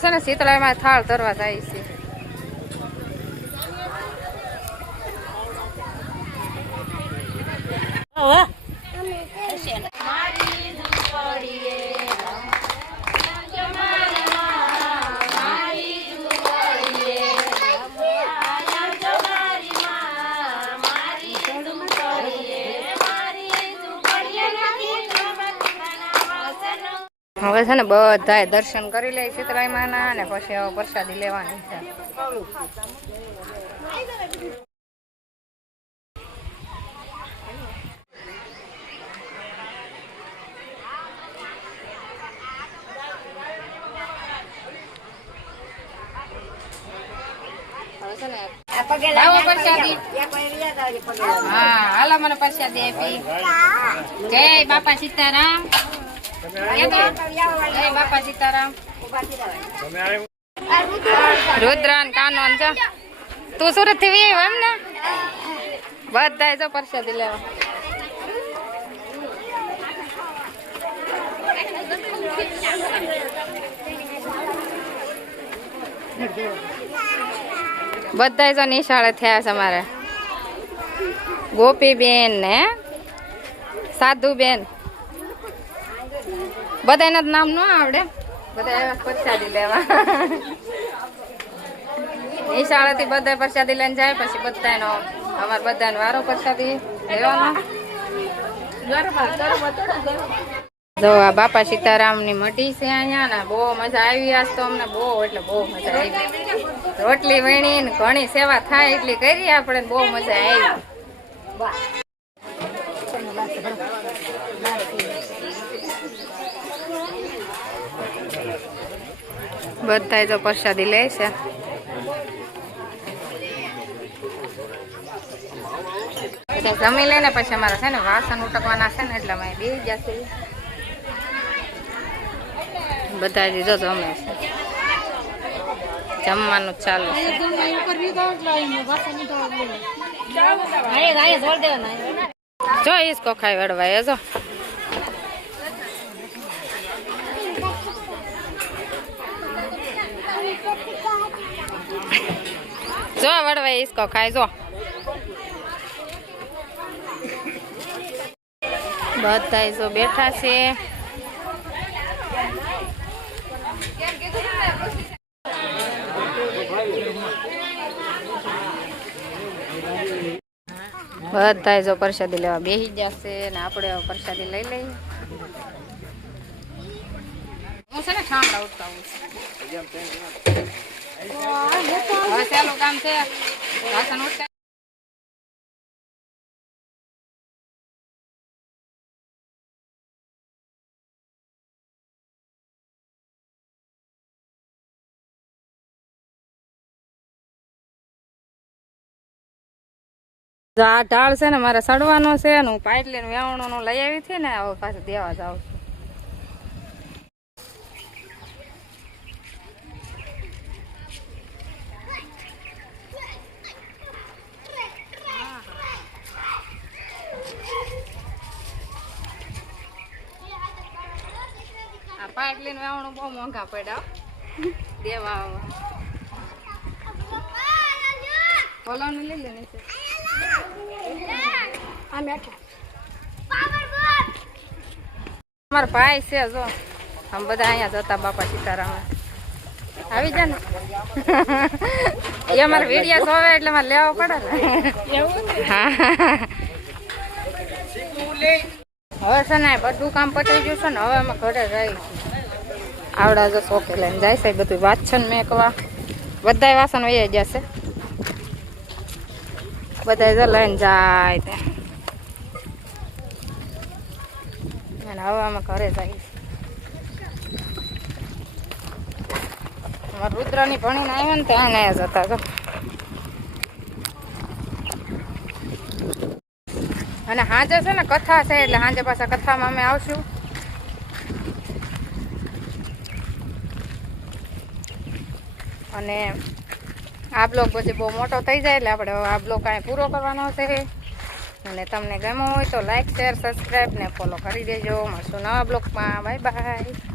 છે ને શીતળામાં થાળ ધરવા જાય છે. હવે છે ને બધાય દર્શન કરી લે શીતળાઈમાના અને પછી હવે પ્રસાદી લેવાની છે. હા હાલો મને પ્રસાદી આપી. જય બાપા સીતારામ. જય બાપા સીતારામ. રુદ્રાન કાનોન છે. તું સુરત થી વી એમ ને બધા જો પ્રસાદી લેવા. બધા જો નિશાળે થયા છે મારે. ગોપીબેન ને સાધુબેન બધાના નામ ન આવડે. બધા પ્રસાદી લેવા નિશાળે થી બધા પ્રસાદી લઈને જાય. પછી બધાનો અમારે બધાનો વારો પ્રસાદી લેવાનો. જો આ બાપા સીતારામ ની મઢી છે અહીંયા ને બહુ મજા આવી. આજ તો અમને બહુ એટલે બહુ મજા આવી. રોટલી વીણી ને ઘણી સેવા થાય એટલી કરી આપણે. બહુ મજા આવી. બધા જો પ્રસાદી લે છે. જમી લઈને પછી અમારે છે ને વાસણ ઉટકવાના છે ને એટલે અમે બેસી જશે. બધા જો જમે છે. જમવાનું ચાલુ છે. જો ઈસકો ખાઈ વડવાય જો. જો વડવાય ઈસકો ખાય જો. બધા જો બેઠા છે. બધા જો પ્રસાદી લેવા બેસી જશે ને આપણે પ્રસાદી લઈ લઈએ. હું છે ને ઠામડા ઉઠાવું હવે ચાલો કામ છે. વાસણ ઉઠતા આ ઢાળ છે ને મારે સડવાનો છે ને હું પાટલી વેવણો નું લઈ આવી હતી ને હવે પાછું દેવા જાઉં છું. આ પાટલી વેવણું બહુ મોંઘા પડ્યા દેવા. બોલાવને લઈ લે નીચે. અમારા ભાઈ છે જો આમ બધા અહીંયા જતા બાપા સીતારામ આવી જાય ને એ અમારે વિડીયો જોવે એટલે મારે લેવા પડે ને. હા હવે છે ને બધું કામ પતી ગયું છે ને હવે અમે ઘરે જઈ. આવડા જો શોખે લઈને જાય છે બધું વાસણ મેકવા. બધા વાસણ વહી જશે. બધા જો લઈને જાય અને હવે અમે ઘરે જઈએ. અમારા રુદ્રની ભણીને આવ્યા ને ત્યાં ગયા જતા તો. અને સાંજે છે ને કથા છે એટલે સાંજે પાછા કથામાં અમે આવશું. અને આ બ્લોગ પછી બહુ મોટો થઈ જાય એટલે આપણે આ બ્લોગ અહીં પૂરો કરવાનો છે. અને તમને ગમ્યો હોય તો લાઈક શેર સબસ્ક્રાઈબ ને ફોલો કરી દેજો. મળશું નવા બ્લોગમાં. Bye bye.